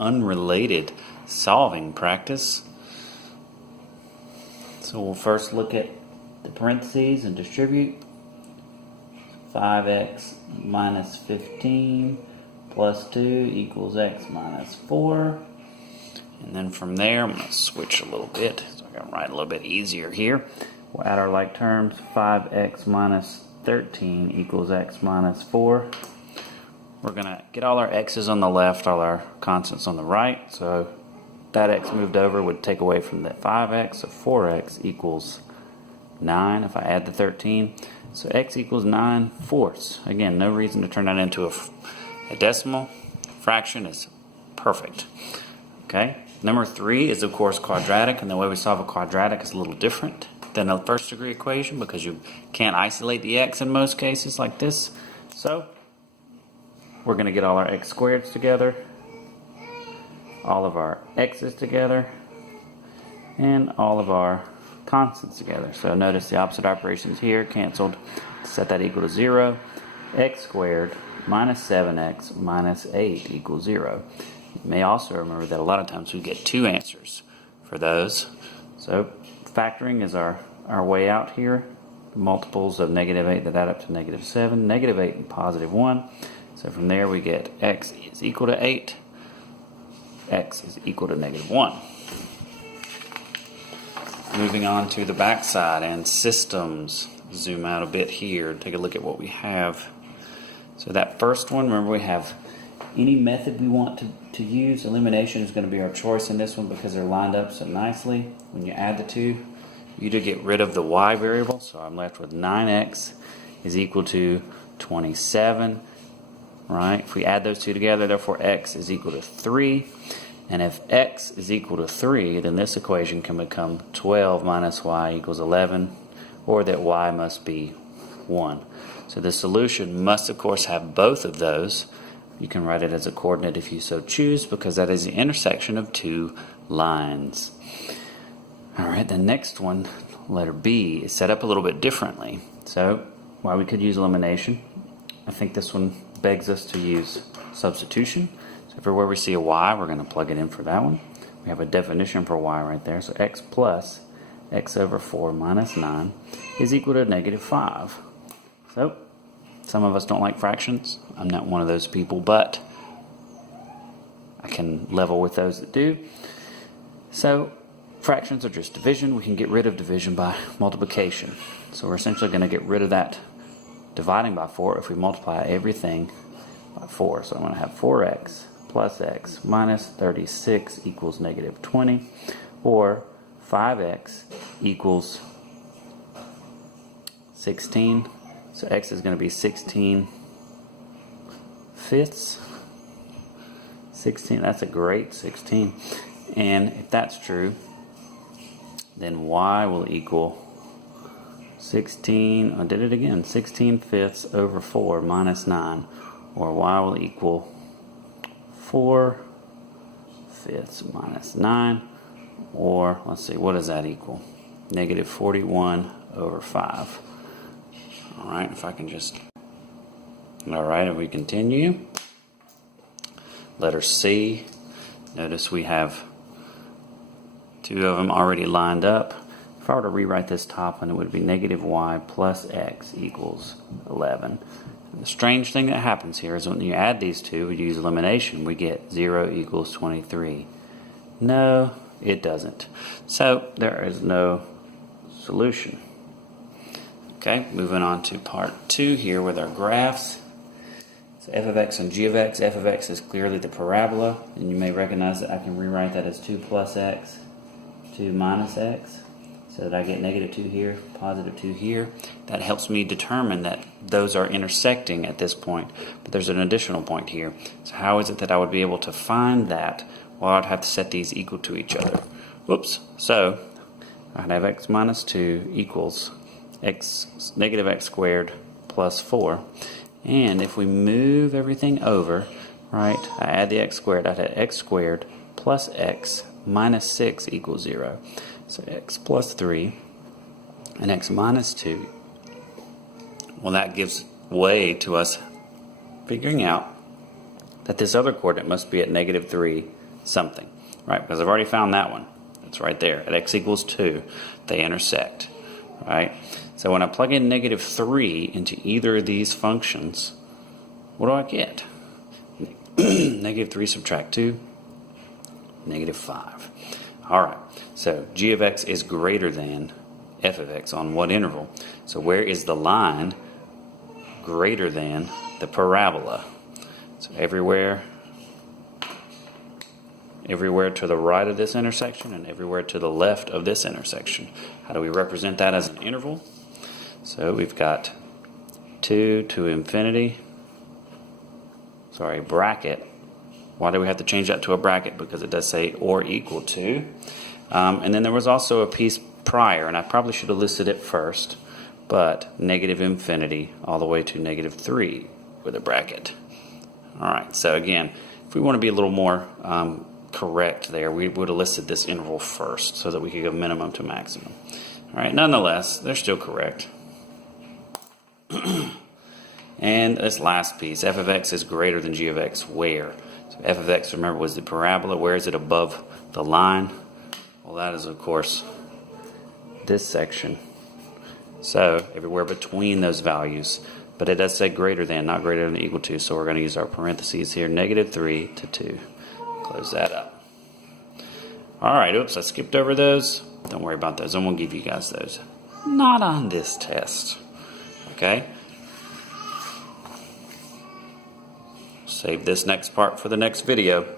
unrelated solving practice. So we'll first look at the parentheses and distribute. 5x minus 15 plus 2 equals x minus 4. And then from there, I'm going to switch a little bit. So I'm going to write a little bit easier here. We'll add our like terms. 5x minus 13 equals x minus 4. We're going to get all our x's on the left, all our constants on the right. So that x moved over would take away from the 5x. So 4x equals 9 if I add the 13. So x equals 9/4. Again, no reason to turn that into a decimal. Fraction is perfect. Okay. Number 3 is, of course, quadratic, and the way we solve a quadratic is a little different than a first degree equation because you can't isolate the x in most cases like this. So we're going to get all our x squareds together, all of our x's together, and all of our constants together. So notice the opposite operations here canceled. Set that equal to 0. X squared minus 7x minus 8 equals 0. You may also remember that a lot of times we get two answers for those. So factoring is our way out here. Multiples of negative 8 that add up to negative 7, negative 8 and positive 1. So from there we get x is equal to 8, x is equal to negative 1. Moving on to the back side and systems. Zoom out a bit here and take a look at what we have. So that first one, remember we have any method we want to use. Elimination is going to be our choice in this one because they're lined up so nicely. When you add the two, you do get rid of the y variable. So I'm left with 9x is equal to 27. Right? If we add those two together, therefore x is equal to 3. And if x is equal to 3, then this equation can become 12 minus y equals 11, or that y must be 1. So the solution must, of course, have both of those. You can write it as a coordinate if you so choose, because that is the intersection of two lines. All right, the next one, letter B, is set up a little bit differently. So while we could use elimination, I think this one begs us to use substitution. So everywhere we see a y, we're going to plug it in for that one. We have a definition for y right there. So x plus x over 4 minus 9 is equal to negative 5. So some of us don't like fractions. I'm not one of those people, but I can level with those that do. So fractions are just division. We can get rid of division by multiplication. So we're essentially going to get rid of that dividing by 4 if we multiply everything by 4. So I'm going to have 4x plus x minus 36 equals negative 20, or 5x equals 16. So x is going to be 16 fifths. 16, that's a great 16. And if that's true, then y will equal 16, I did it again, 16 fifths over 4 minus 9, or y will equal 4 fifths minus 9, or let's see, what does that equal? Negative 41 over 5. All right, if I can just, all right, if we continue. Letter C, notice we have two of them already lined up. If I were to rewrite this top one, it would be negative y plus x equals 11. And the strange thing that happens here is when you add these two, we use elimination, we get 0 equals 23. No, it doesn't. So there is no solution. Okay, moving on to part 2 here with our graphs. So f of x and g of x. F of x is clearly the parabola, and you may recognize that I can rewrite that as 2 plus x, 2 minus x, so that I get negative 2 here, positive 2 here. That helps me determine that those are intersecting at this point, but there's an additional point here. So how is it that I would be able to find that? Well, I'd have to set these equal to each other. Whoops. So I'd have x minus 2 equals x, negative x squared plus 4. And if we move everything over, right, I add the x squared, I'd have x squared plus x minus 6 equals 0. So x plus 3 and x minus 2. Well, that gives way to us figuring out that this other coordinate must be at negative 3 something, right? Because I've already found that one. It's right there. At x equals 2, they intersect, right? So when I plug in negative 3 into either of these functions, what do I get? Negative 3 subtract 2, negative 5. All right, so g of x is greater than f of x on what interval? So where is the line greater than the parabola? So everywhere to the right of this intersection and everywhere to the left of this intersection. How do we represent that as an interval? So we've got 2 to infinity, bracket. Why do we have to change that to a bracket? Because it does say or equal to. And then there was also a piece prior, and I probably should have listed it first, but negative infinity all the way to negative 3 with a bracket. All right, so again, if we want to be a little more correct there, we would have listed this interval first so that we could go minimum to maximum. All right, nonetheless, they're still correct. And this last piece, f of x is greater than g of x where? So f of x, remember, was the parabola. Where is it above the line? Well, that is, of course, this section. So everywhere between those values. But it does say greater than, not greater than or equal to, so we're going to use our parentheses here, negative 3 to 2. Close that up. All right, oops, I skipped over those. Don't worry about those. I'm going to give you guys those. Not on this test. Okay? Save this next part for the next video.